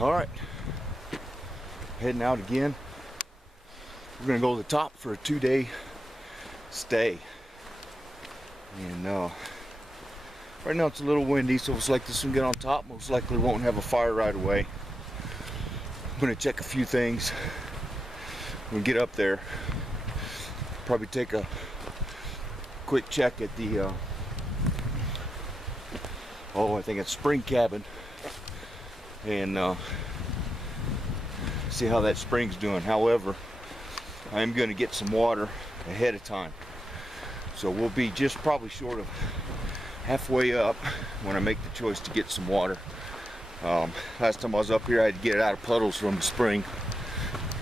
All right, heading out again. We're gonna go to the top for a 2-day stay. And right now it's a little windy, so it's like this one get on top, most likely won't have a fire right away. I'm gonna check a few things when we get up there. Probably take a quick check at the I think it's Spring Cabin, and see how that spring's doing. However, I am going to get some water ahead of time, so we'll be just probably short of halfway up when I make the choice to get some water. Last time I was up here, I had to get it out of puddles from the spring,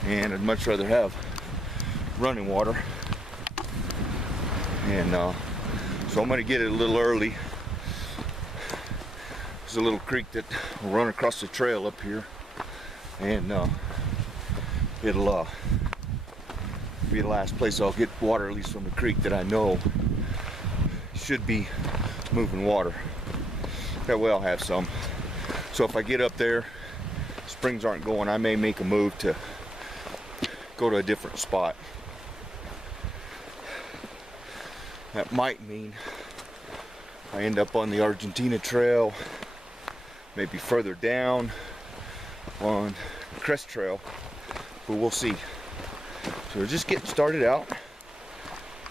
and I'd much rather have running water. And so I'm going to get it a little early. There's a little creek that will run across the trail up here, and it'll be the last place I'll get water, at least from the creek that I know should be moving water. That way I'll have some. So if I get up there, springs aren't going, I may make a move to go to a different spot. That might mean I end up on the Argentina Trail, maybe further down on the Crest Trail, but we'll see. So we're just getting started out,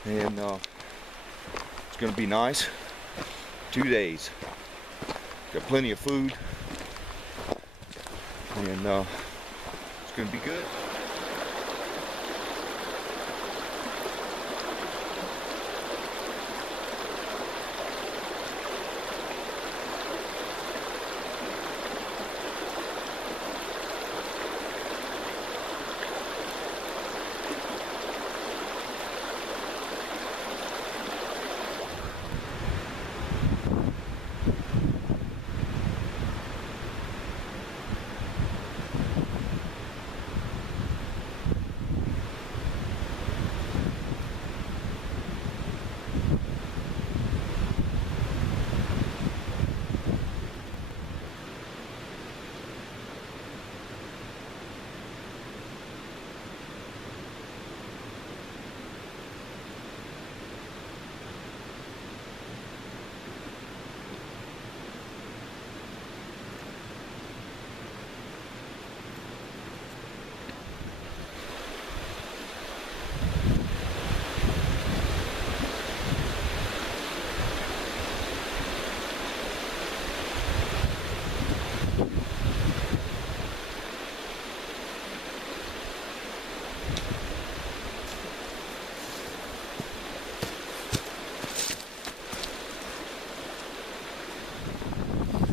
and it's going to be nice. 2 days. Got plenty of food, and it's going to be good.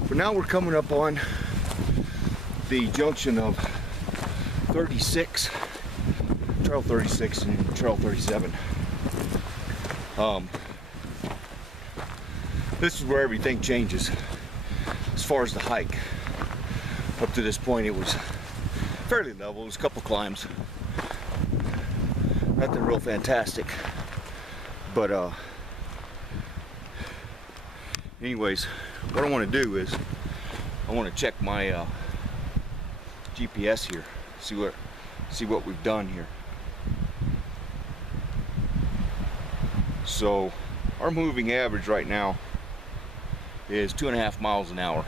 For now, we're coming up on the junction of 36, Trail 36 and Trail 37. This is where everything changes as far as the hike. Up to this point, it was fairly level. It was a couple climbs, nothing real fantastic, but anyways, what I want to do is I want to check my GPS here, see what we've done here. So our moving average right now is 2.5 miles an hour.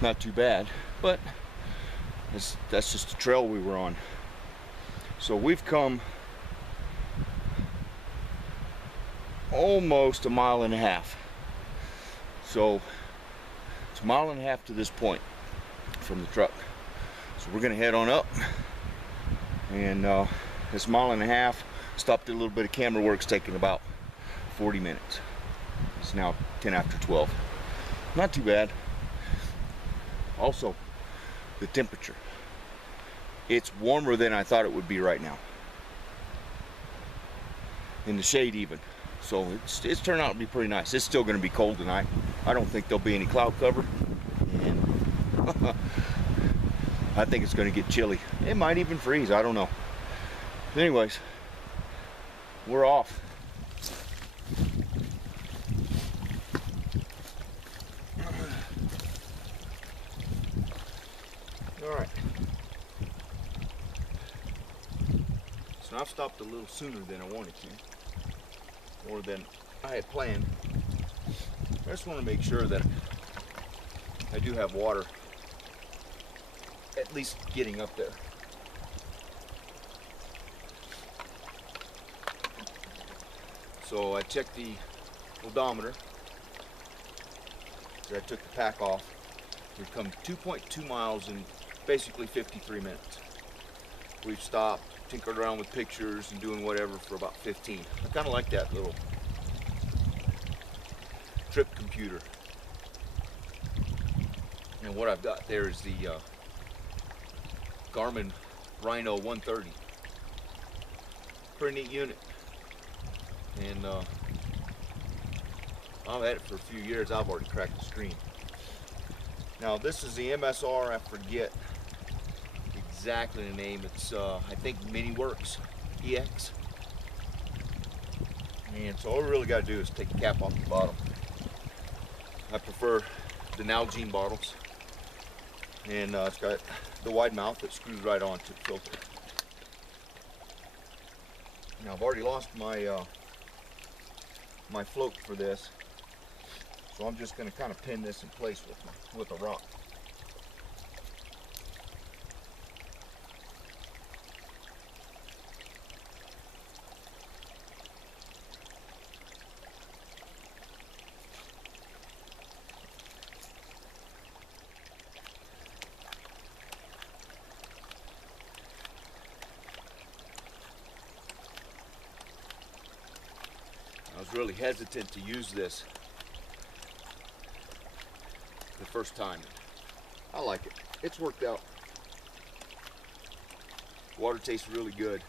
Not too bad, but that's just the trail we were on. So we've come almost 1.5 miles. So it's 1.5 miles to this point from the truck. So we're gonna head on up, and this 1.5 miles, stopped at a little bit of camera work, it's taking about 40 minutes. It's now 10 after 12. Not too bad. Also, the temperature. It's warmer than I thought it would be right now. In the shade even. So it's turned out to be pretty nice. It's still going to be cold tonight. I don't think there'll be any cloud cover, and I think it's going to get chilly. It might even freeze, I don't know. Anyways, we're off. Now I've stopped a little sooner than I wanted to, or than I had planned. I just want to make sure that I do have water at least getting up there. So I checked the odometer. I took the pack off. We've come 2.2 miles in basically 53 minutes. We've stopped, tinkered around with pictures and doing whatever for about 15. I kind of like that little trip computer. And what I've got there is the Garmin Rhino 130. Pretty neat unit. And I've had it for a few years. I've already cracked the screen. Now this is the MSR, I forget exactly the name. It's I think MiniWorks EX. And so all we really got to do is take the cap off the bottom. I prefer the Nalgene bottles. And it's got the wide mouth that screws right onto the filter. Now I've already lost my my float for this, so I'm just going to kind of pin this in place with a rock. I was really hesitant to use this the first time. I like it. It's worked out. Water tastes really good.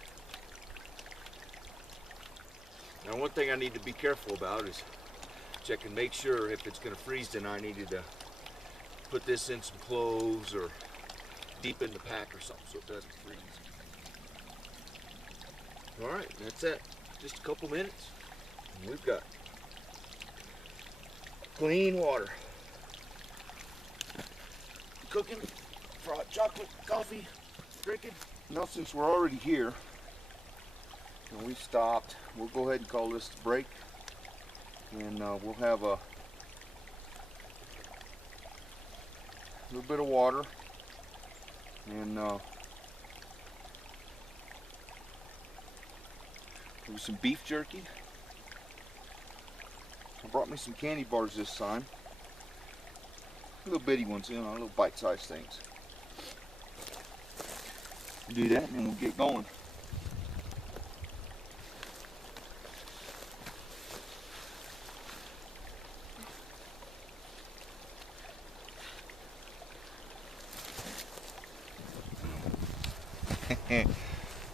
Now one thing I need to be careful about is check and make sure if it's going to freeze tonight. I needed to put this in some clothes or deep in the pack or something so it doesn't freeze. Alright, that's it. Just a couple minutes. And we've got clean water. Cooking for hot chocolate, coffee, drinking. Now since we're already here and we've stopped, we'll go ahead and call this the break. And we'll have a little bit of water and maybe some beef jerky. I brought me some candy bars this time. Little bitty ones, you know, little bite-sized things. Do that and then we'll get going.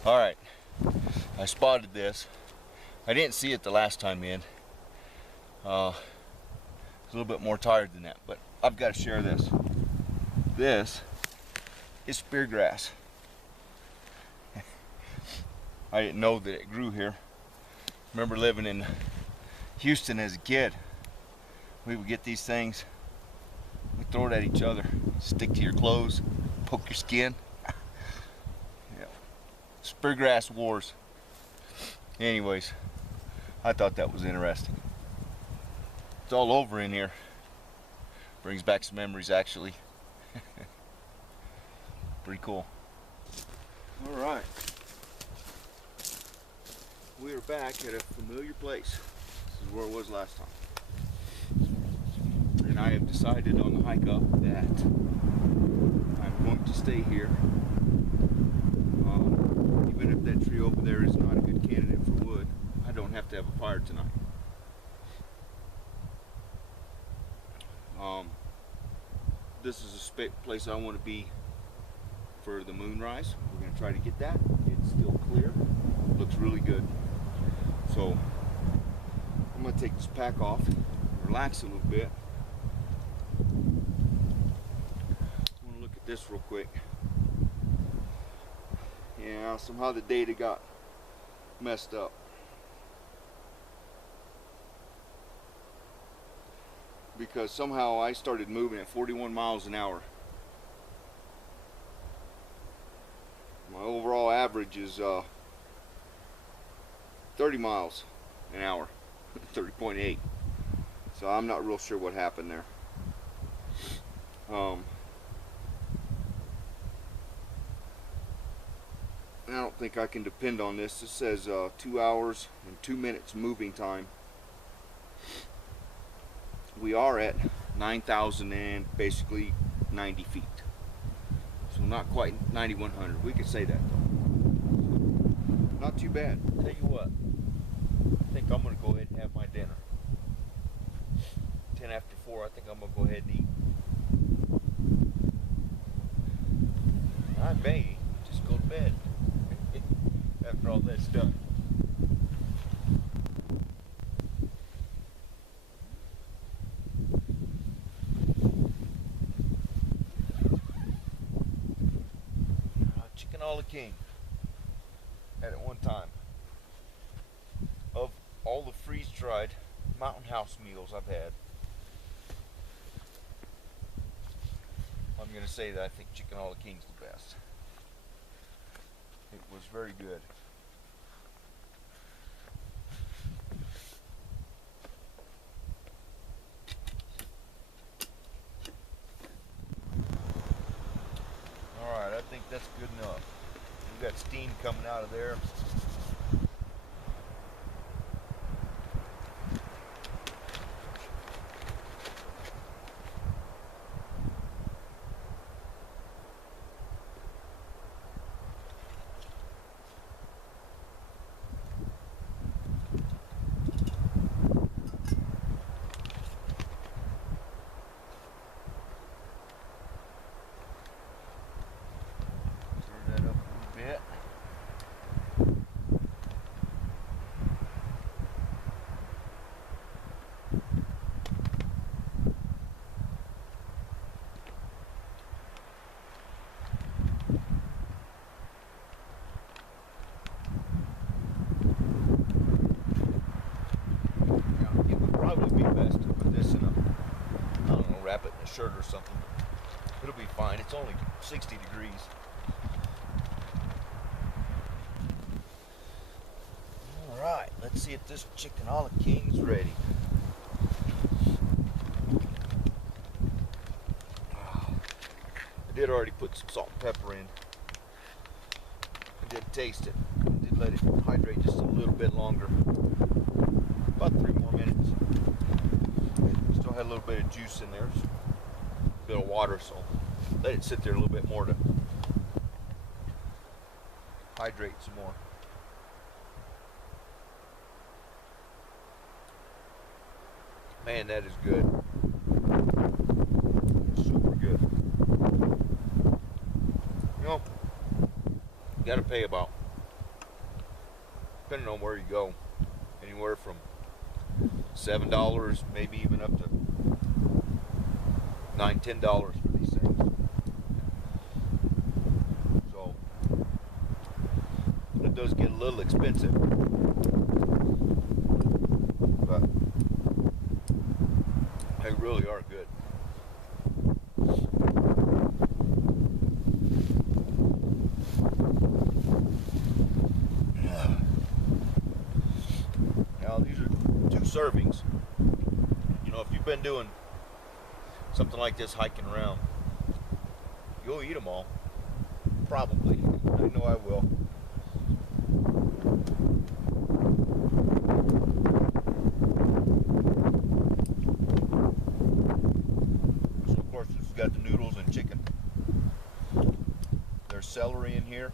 All right, I spotted this. I didn't see it the last time in. A little bit more tired than that, but I've got to share this. This is speargrass. I didn't know that it grew here. Remember living in Houston as a kid. We would get these things, we throw it at each other, stick to your clothes, poke your skin. Yeah. Speargrass wars. Anyways, I thought that was interesting. It's all over in here. Brings back some memories actually. Pretty cool. All right. We are back at a familiar place. This is where it was last time. And I have decided on the hike up that I'm going to stay here. Even if that tree over there is not a good candidate for wood, I don't have to have a fire tonight. This is a place I want to be for the moonrise. We're going to try to get that. It's still clear. Looks really good. So I'm going to take this pack off, relax a little bit. I want to look at this real quick. Yeah, somehow the data got messed up. Because somehow I started moving at 41 miles an hour. My overall average is 30 miles an hour, 30.8. So I'm not real sure what happened there. I don't think I can depend on this. It says 2 hours and 2 minutes moving time. We are at 9,000 and basically 90 feet. So not quite 9,100. We could say that though. Not too bad. Tell you what, I think I'm gonna go ahead and have my dinner. 10 after 4, I think I'm gonna go ahead and eat. I may just go to bed after all that's done. Chickenola King had at one time, of all the freeze-dried Mountain House meals I've had, I'm going to say that I think Chickenola King's the best. It was very good. Alright, I think that's good enough. We got steam coming out of there. Wrap it in a shirt or something. It'll be fine. It's only 60 degrees. Alright, let's see if this Chickenola King's ready. I did already put some salt and pepper in. I did taste it. I did let it hydrate just a little bit longer. About 3 more minutes. Still had a little bit of juice in there, a bit of water, so let it sit there a little bit more to hydrate some more. Man, that is good. Super good. You know, you gotta pay about, depending on where you go, anywhere from $7, maybe even up to $9, $10 for these things. So it does get a little expensive, but they really are good. Now these are 2 servings. You know, if you've been doing something like this, hiking around, you'll eat them all. Probably. I know I will. So of course this has got the noodles and chicken. There's celery in here.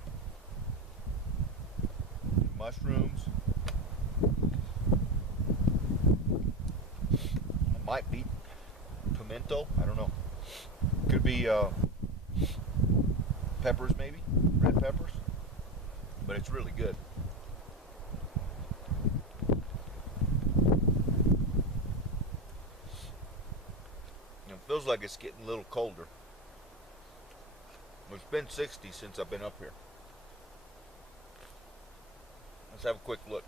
Mushrooms. Might be pimento, I don't know. Could be peppers maybe, red peppers. But it's really good. It feels like it's getting a little colder. It's been 60 since I've been up here. Let's have a quick look.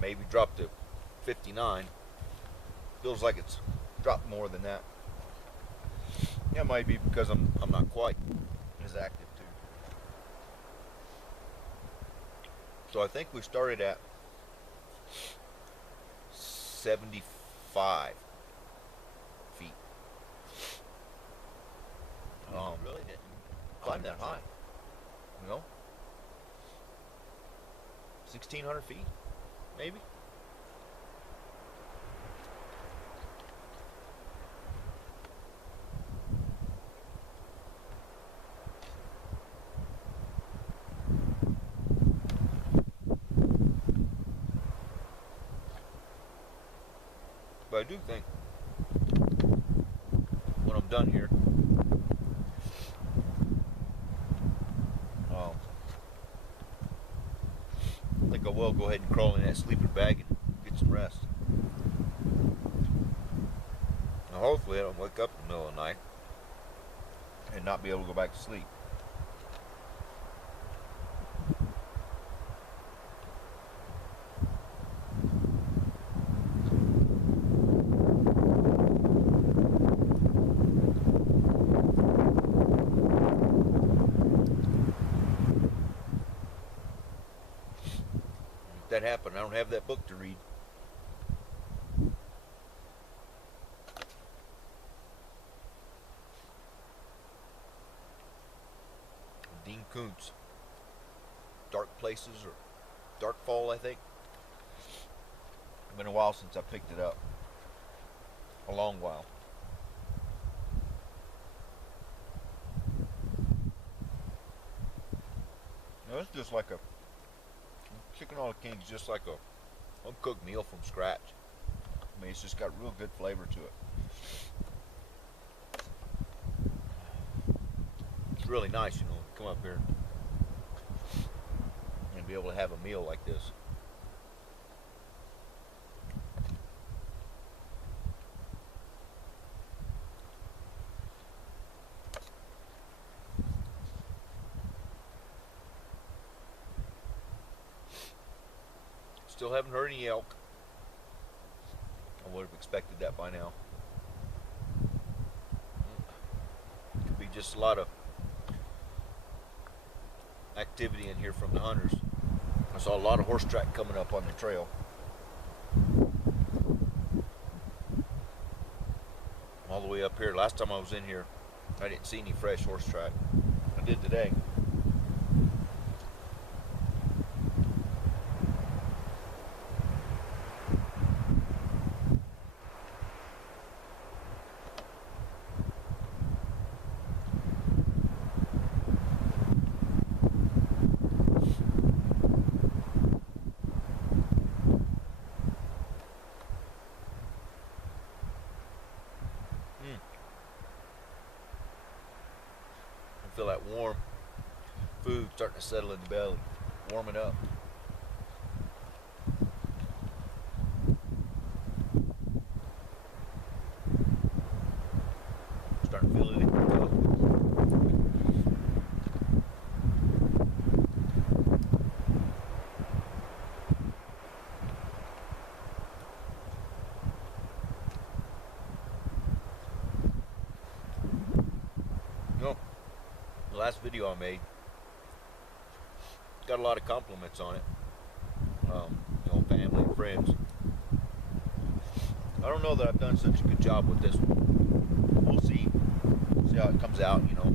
Maybe dropped to 59. Feels like it's dropped more than that. Yeah, it might be because I'm not quite as active too. So I think we started at 75 feet. Really didn't Climb that high. You know? 1,600 feet, maybe? But I do think when I'm done here, I think I will go ahead and crawl in that sleeping bag and get some rest. Now hopefully I don't wake up in the middle of the night and not be able to go back to sleep. If that happened, I don't have that book to read. Dean Koontz, Dark Places or Darkfall, I think. It's been a while since I picked it up. A long while. Now it's just like a chicken on the king's just like a uncooked meal from scratch. I mean, it's just got real good flavor to it. It's really nice, you know, to come up here and be able to have a meal like this. Still haven't heard any elk. I would have expected that by now. Could be just a lot of activity in here from the hunters. I saw a lot of horse track coming up on the trail. All the way up here. Last time I was in here, I didn't see any fresh horse track. I did today. I feel that warm food starting to settle in the belly, warming up. Starting to feel it in your belly. No. The last video I made got a lot of compliments on it. You know, family and friends. I don't know that I've done such a good job with this one. We'll see. See how it comes out, you know.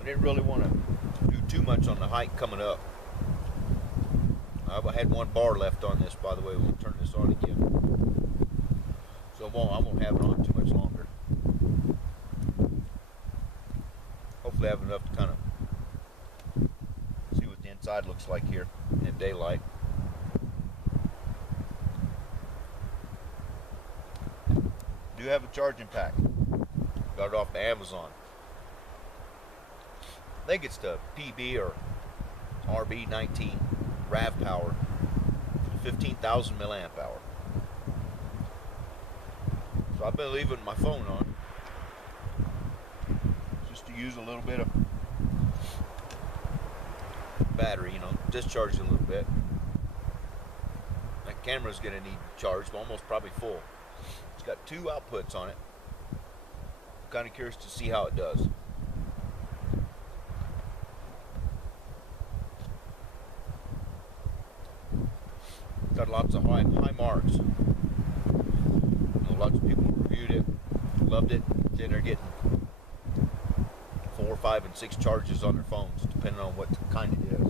I didn't really want to do too much on the hike coming up. I had one bar left on this, by the way. We'll turn this on again. So I won't have it on too much longer. Hopefully I have enough to kind of see what the inside looks like here in daylight. Do have a charging pack. Got it off the Amazon. I think it's the PB or RB19 RAV power, 15,000 milliamp hour. So I've been leaving my phone on just to use a little bit of battery, you know, discharge it a little bit. That camera's gonna need charged, almost probably full. It's got two outputs on it. kind of curious to see how it does. Got lots of high marks. Lots of people reviewed it, loved it. Then they're getting 4, 5, and 6 charges on their phones, depending on what kind it is.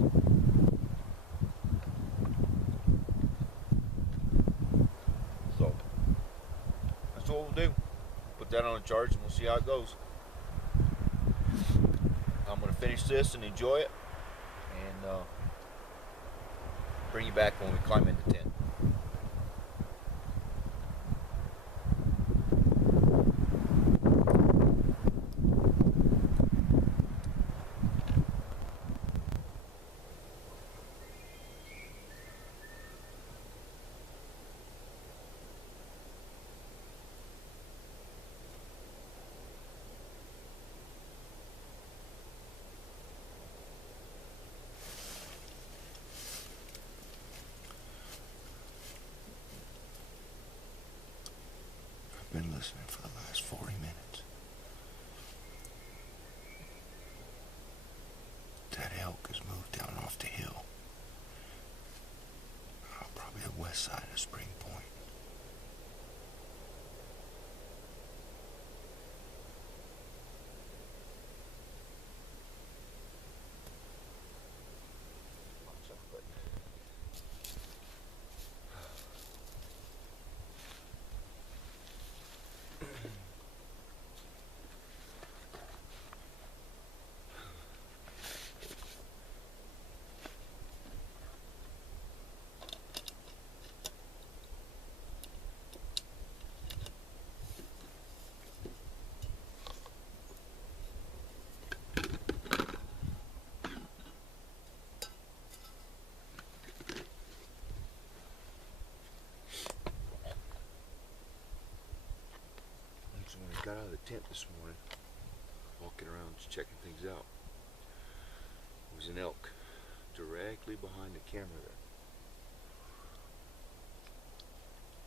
So that's what we'll do. Put that on a charge, and we'll see how it goes. I'm gonna finish this and enjoy it, and bring you back when we climb in the tent. Been listening for the last 40 minutes. That elk has moved down off the hill. Probably the west side of Spring Point. So when I got out of the tent this morning, walking around just checking things out, there was an elk directly behind the camera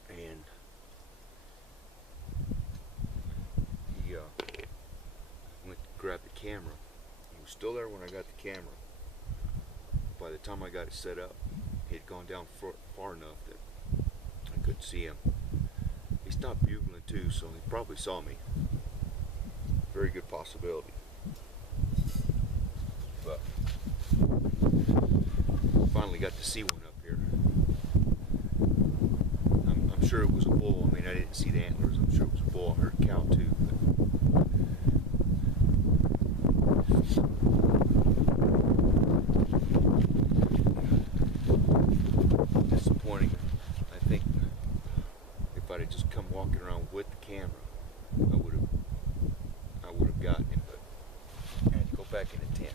there. And he went to grab the camera. He was still there when I got the camera. By the time I got it set up, he had gone down far enough that I couldn't see him. He stopped bugling too, so he probably saw me. Very good possibility. But finally got to see one up here. I'm sure it was a bull. I mean, I didn't see the antlers. I'm sure it was a bull. I heard a cow too. Disappointing. I think if I'd have just come walking around with the camera, I would have gotten him, but I had to go back in the tent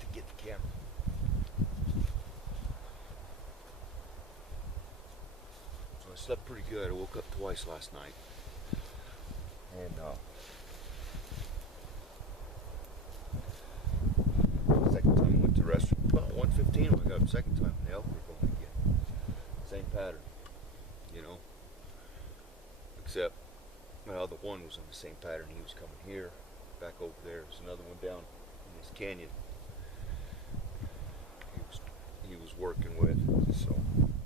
to get the camera. So I slept pretty good. I woke up twice last night. And second time I went to the restroom about 1:15 when I got up. Second time the elk were going again. Same pattern, you know. Except, well, the one was on the same pattern. He was coming here, back over there. There's another one down in this canyon. He was working with, so. I'm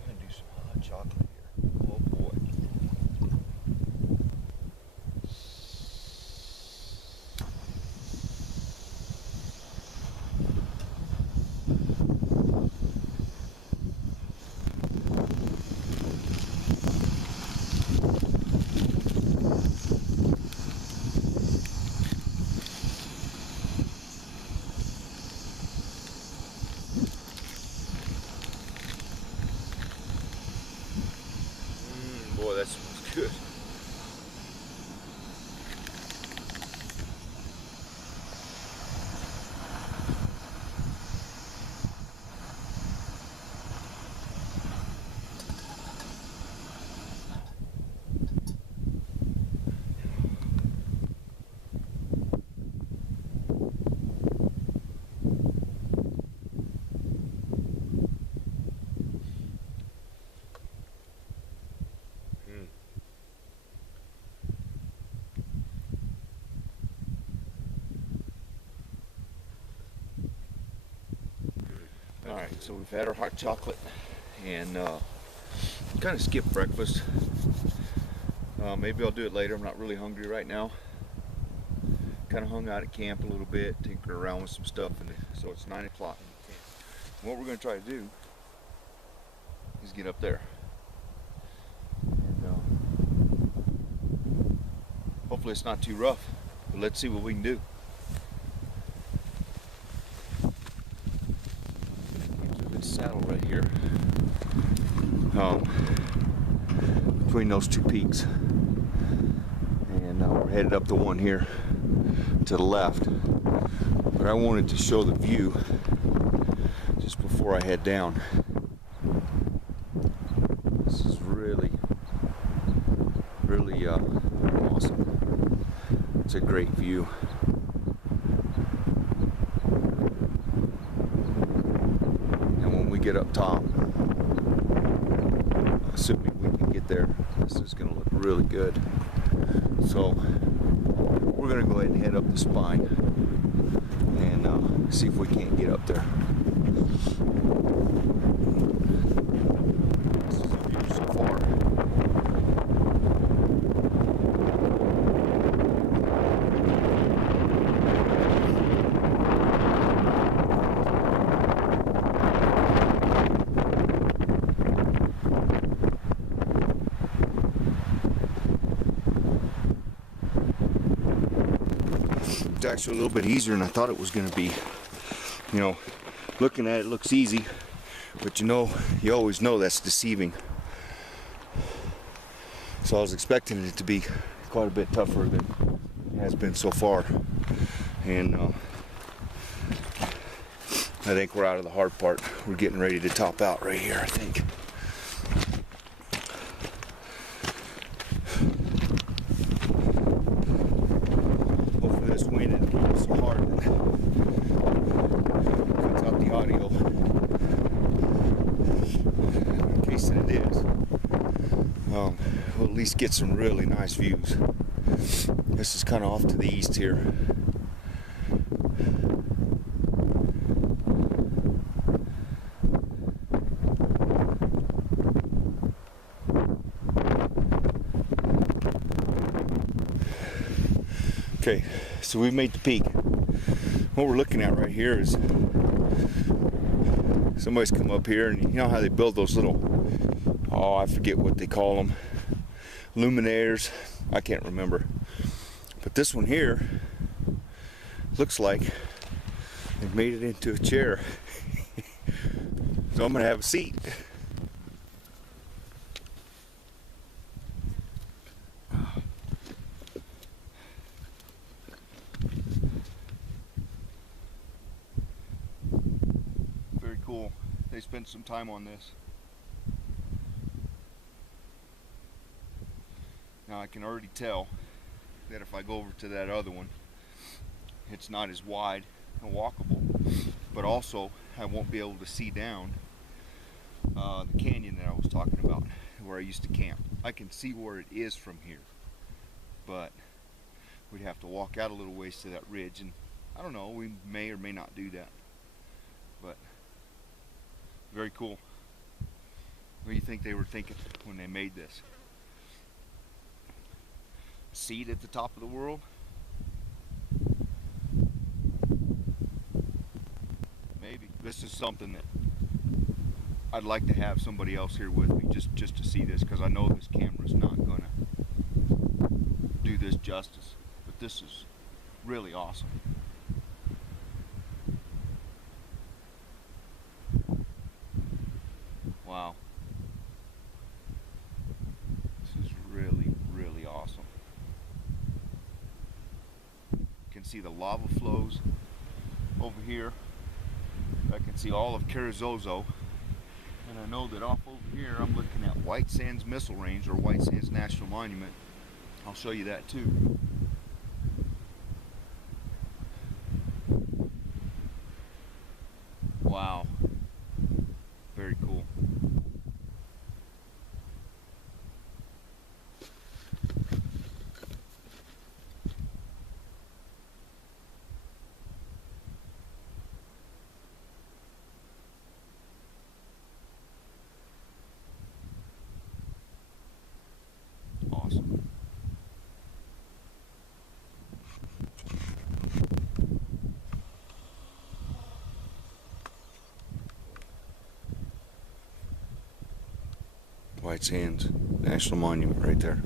gonna do some hot chocolate here. Oh boy. Boy, that smells good. Alright, so we've had our hot chocolate and kind of skipped breakfast. Maybe I'll do it later. I'm not really hungry right now. Kind of hung out at camp a little bit, tinkered around with some stuff, and so it's 9 o'clock. What we're going to try to do is get up there. And, hopefully it's not too rough, but let's see what we can do. Into this saddle right here. Between those two peaks. And we're headed up the one here to the left. But I wanted to show the view just before I head down. This is really awesome. It's a great view. And when we get up top, assuming we can get there, this is going to look really good. So we're going to go ahead and head up the spine and see if we can't get up there. This is the view so far. It's actually a little bit easier than I thought it was going to be. You know, looking at it looks easy, but you always know that's deceiving. So I was expecting it to be quite a bit tougher than it has been so far. And I think we're out of the hard part. We're getting ready to top out right here, I think. This wind and it's so hard that cuts out the audio in case that it is. We'll at least get some really nice views. This is kind of off to the east here. Okay, so we've made the peak. What we're looking at right here is somebody's come up here, and you know how they build those little, oh, I forget what they call them, luminaires. I can't remember. But this one here looks like they've made it into a chair. So I'm gonna have a seat. Cool. They spent some time on this. Now I can already tell that if I go over to that other one, it's not as wide and walkable, but also I won't be able to see down the canyon that I was talking about where I used to camp. I can see where it is from here, but we'd have to walk out a little ways to that ridge, and I don't know, we may or may not do that, but very cool. What do you think they were thinking when they made this? Seat at the top of the world? Maybe. This is something that I'd like to have somebody else here with me just to see this, because I know this camera's not gonna do this justice. But this is really awesome. Wow. This is really, really awesome. You can see the lava flows over here. I can see all of Carrizozo. And I know that off over here I'm looking at White Sands Missile Range, or White Sands National Monument. I'll show you that too. Wow. Very cool. White Sands National Monument right there.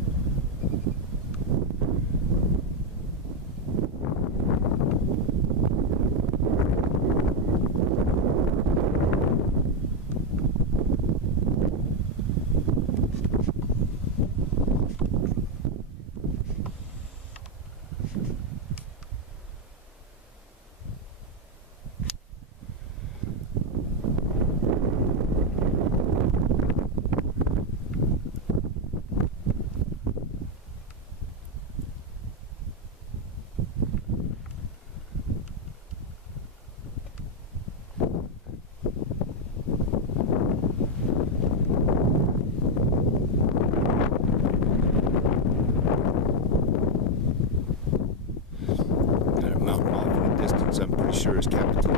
Mountain off in the distance, I'm pretty sure is Capitan.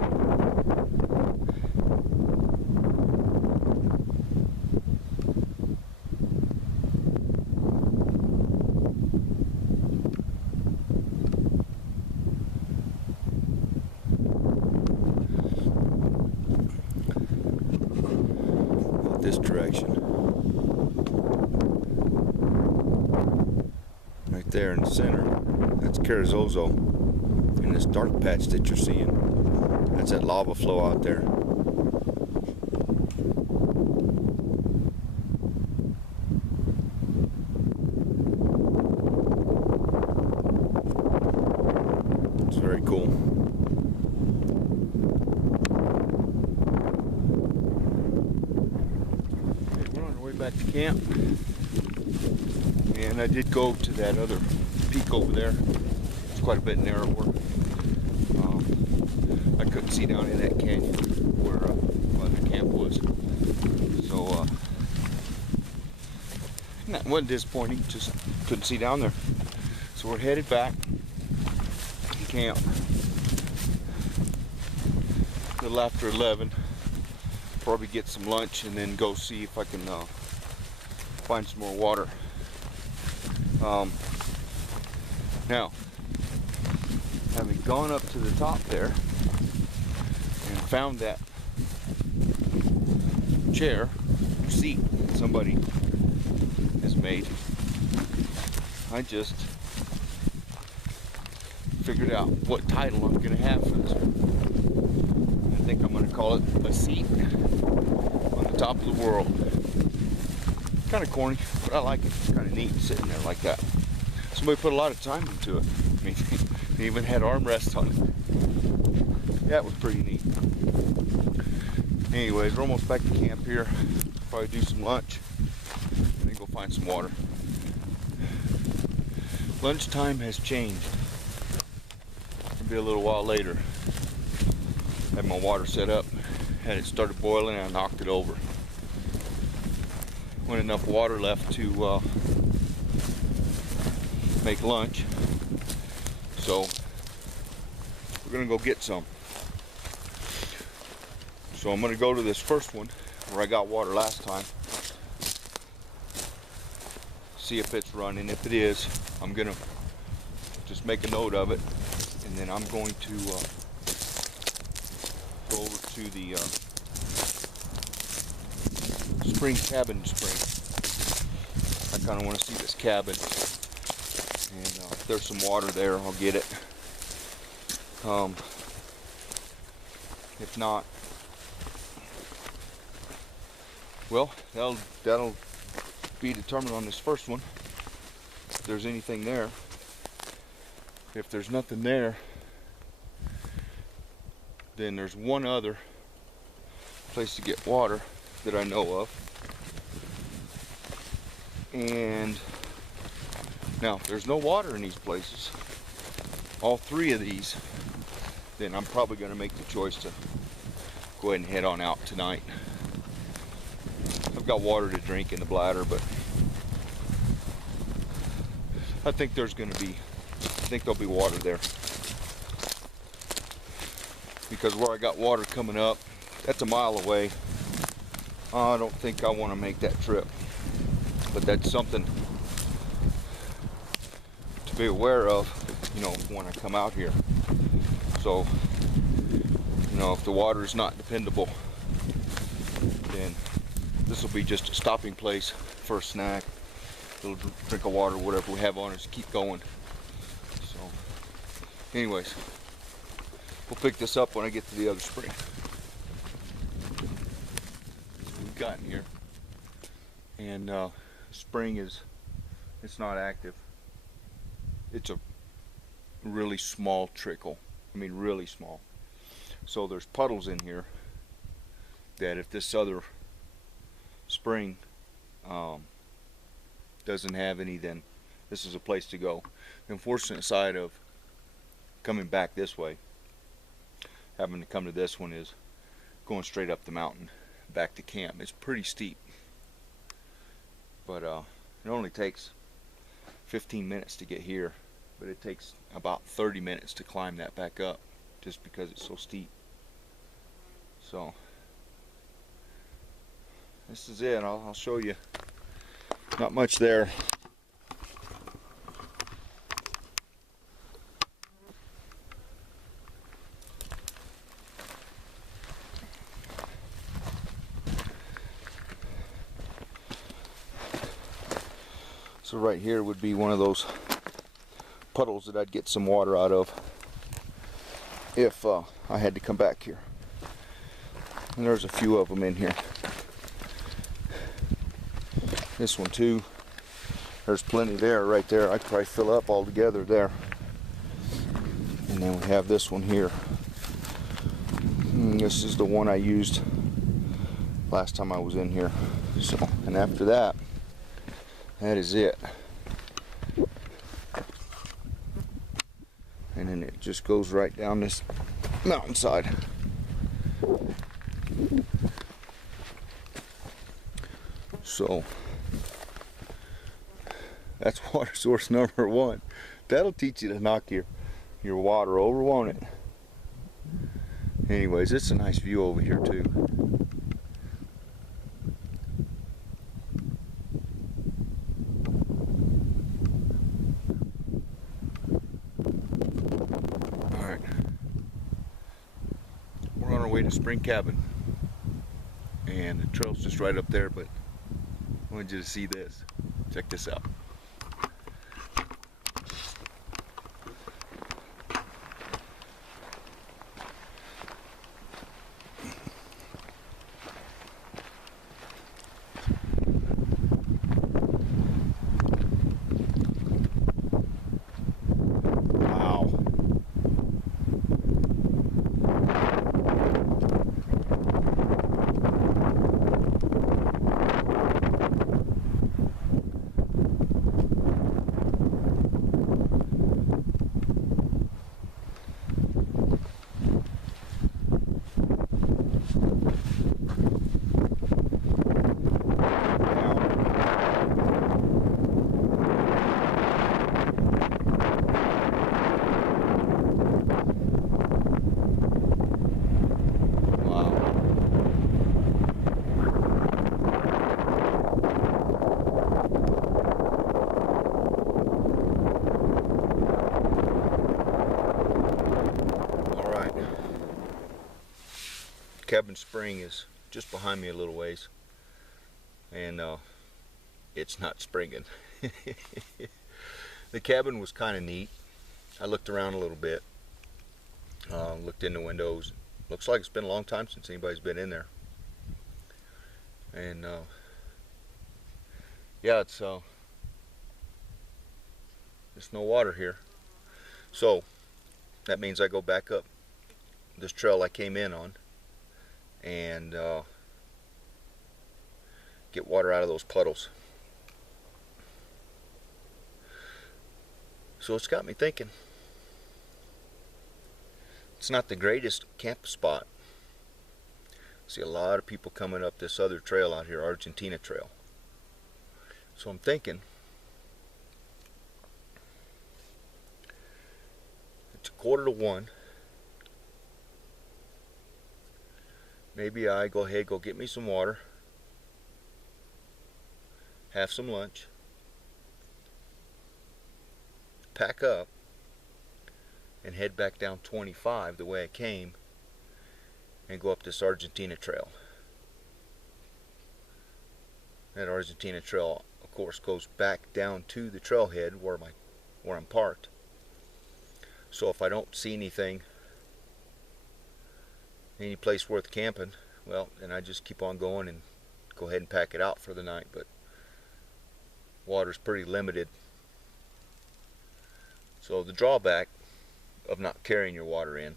This direction. Right there in the center, that's Carrizozo. And this dark patch that you're seeing, that's that lava flow out there. It's very cool. Okay, we're on our way back to camp. And I did go to that other peak over there. It's quite a bit narrower. I couldn't see down in that canyon where the camp was. So that wasn't disappointing, just couldn't see down there. So we're headed back to camp a little after 11. Probably get some lunch and then go see if I can find some more water. Now, having gone up to the top there and found that chair, seat that somebody has made, I just figured out what title I'm going to have for this one. I think I'm going to call it A Seat on the Top of the World. Kind of corny, but I like it. It's kind of neat sitting there like that. Somebody put a lot of time into it. I mean, they even had armrests on it. That was pretty neat. Anyways, we're almost back to camp here. Probably do some lunch and then go find some water. Lunchtime has changed. It'll be a little while later. Had my water set up, had it started boiling, and I knocked it over. Wasn't enough water left to make lunch, so we're gonna go get some. So I'm gonna go to this first one where I got water last time, see if it's running. If it is, I'm gonna just make a note of it, and then I'm going to go over to the spring cabin spring. I kind of want to see this cabin, and if there's some water there, I'll get it. If not, well, that'll be determined on this first one, if there's anything there. If there's nothing there, then there's one other place to get water that I know of. And now, if there's no water in these places, all three of these, then I'm probably going to make the choice to go ahead and head on out tonight. I've got water to drink in the bladder, but I think there'll be water there. Because where I got water coming up, that's a mile away. I don't think I want to make that trip. But that's something to be aware of, you know, when I come out here. So, you know, if the water is not dependable, then this will be just a stopping place for a snack, a little drink of water, whatever we have on us to keep going. So, anyways, we'll pick this up when I get to the other spring. We've gotten here, and spring it's not active. It's a really small trickle. I mean, really small. So there's puddles in here that if this other spring doesn't have any, then this is a place to go. The unfortunate side of coming back this way, having to come to this one, is going straight up the mountain back to camp. It's pretty steep, but it only takes 15 minutes to get here, but it takes about 30 minutes to climb that back up just because it's so steep. So this is it. I'll show you. Not much there. So right here would be one of those puddles that I'd get some water out of if I had to come back here. And there's a few of them in here. This one too. There's plenty there, right there. I could probably fill up all together there. And then we have this one here. And this is the one I used last time I was in here. So, and after that, that is it. And then it just goes right down this mountainside. So that's water source number one. That'll teach you to knock your water over, won't it? Anyways, it's a nice view over here too. Alright. We're on our way to Spring Cabin. And the trail's just right up there, but I wanted you to see this. Check this out. Wow. Cabin Spring is just behind me a little ways, and it's not springing. The cabin was kind of neat. I looked around a little bit, looked in the windows. Looks like it's been a long time since anybody's been in there. And yeah, it's there's no water here, so that means I go back up this trail I came in on and get water out of those puddles. So it's got me thinking. It's not the greatest camp spot. See a lot of people coming up this other trail out here, Argentina Trail. So I'm thinking it's 1:45. Maybe I go ahead, go get me some water, have some lunch, pack up, and head back down 25 the way I came and go up this Argentina Trail. That Argentina Trail, of course, goes back down to the trailhead where I'm parked. So if I don't see anything, any place worth camping, well, then I just keep on going and go ahead and pack it out for the night. But water's pretty limited. So the drawback of not carrying your water in,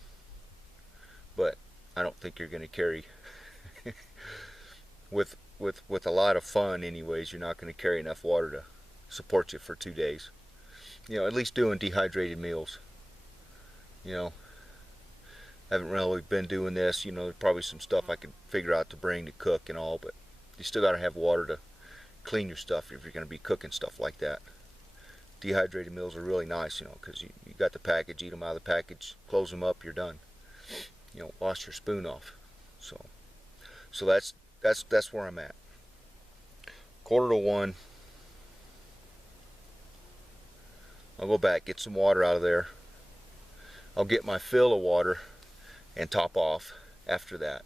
but I don't think you're going to carry with a lot of fun anyways, you're not going to carry enough water to support you for 2 days. You know, at least doing dehydrated meals. You know, I haven't really been doing this. You know, there's probably some stuff I could figure out to bring to cook and all, but you still got to have water to clean your stuff if you're going to be cooking stuff like that. Dehydrated meals are really nice, you know, because you got the package, eat them out of the package, close them up, you're done. You know, wash your spoon off. So that's where I'm at. 1:45. I'll go back, get some water out of there. I'll get my fill of water and top off after that.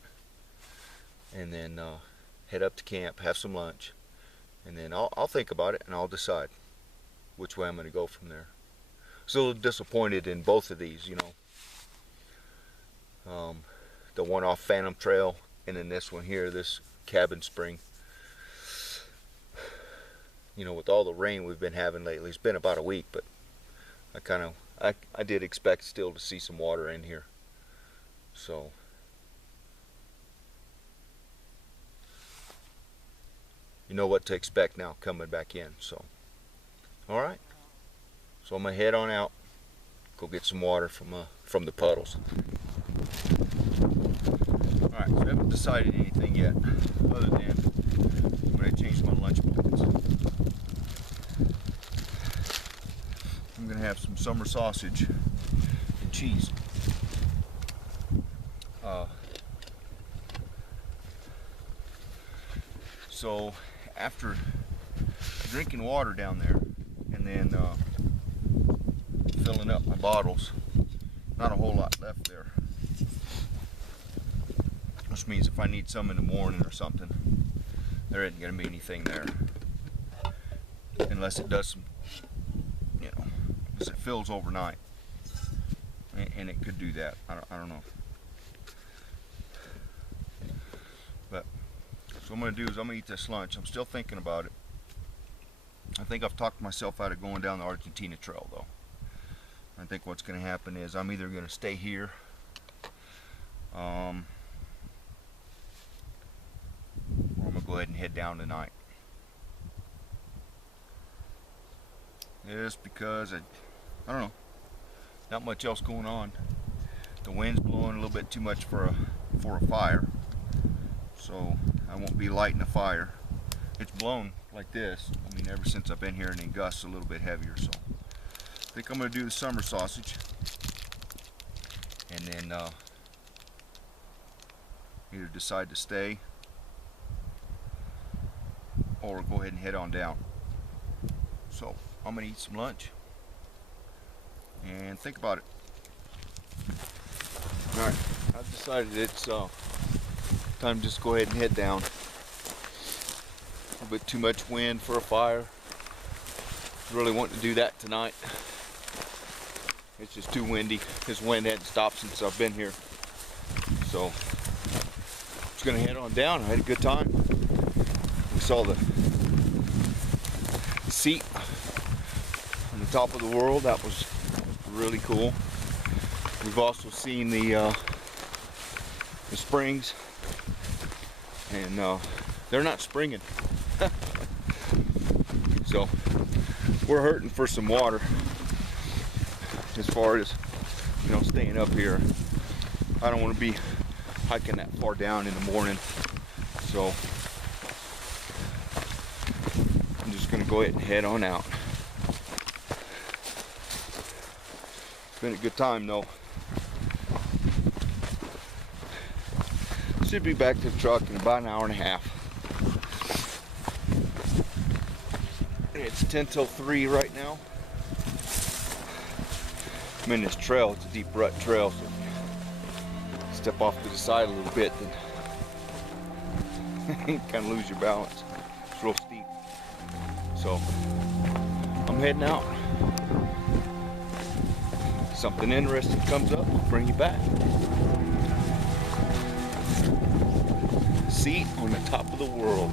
And then head up to camp, have some lunch. And then I'll think about it and I'll decide which way I'm going to go from there. I was a little disappointed in both of these, you know. The one off Phantom Trail and then this one here, this Cabin Spring. You know, with all the rain we've been having lately, it's been about a week, but I did expect still to see some water in here. So you know what to expect now coming back in. So alright, so I'm gonna head on out, go get some water from the puddles. Alright, so I haven't decided anything yet other than I'm gonna change my lunch plans. I'm gonna have some summer sausage and cheese. So after drinking water down there and then filling up my bottles, not a whole lot left there. Which means if I need some in the morning or something, there isn't gonna be anything there. Unless it does some, you know, because it fills overnight. And it could do that. I don't know. But so what I'm going to do is I'm going to eat this lunch. I'm still thinking about it. I think I've talked myself out of going down the Argentina Trail though. I think what's going to happen is I'm either going to stay here or I'm going to go ahead and head down tonight. Just because I don't know, not much else going on. The wind's blowing a little bit too much for a fire, so I won't be lighting a fire. It's blown like this, I mean, ever since I've been here, and then gusts a little bit heavier. So I think I'm going to do the summer sausage, and then either decide to stay or go ahead and head on down. So I'm going to eat some lunch and think about it. Alright, I've decided it's time to just go ahead and head down. A little bit too much wind for a fire. Really wanting to do that tonight. It's just too windy. This wind hadn't stopped since I've been here. So just gonna head on down. I had a good time. We saw the seat on the top of the world. That was really cool. We've also seen the springs, and they're not springing. So we're hurting for some water as far as, you know, staying up here. I don't want to be hiking that far down in the morning, so I'm just gonna go ahead and head on out. It's been a good time though. Should be back to the truck in about an hour and a half. It's 10 till 3 right now. I'm in this trail. It's a deep rut trail, so if you step off to the side a little bit, then you kind of lose your balance. It's real steep. So I'm heading out. Something interesting comes up, I'll bring you back. Seat on the top of the world.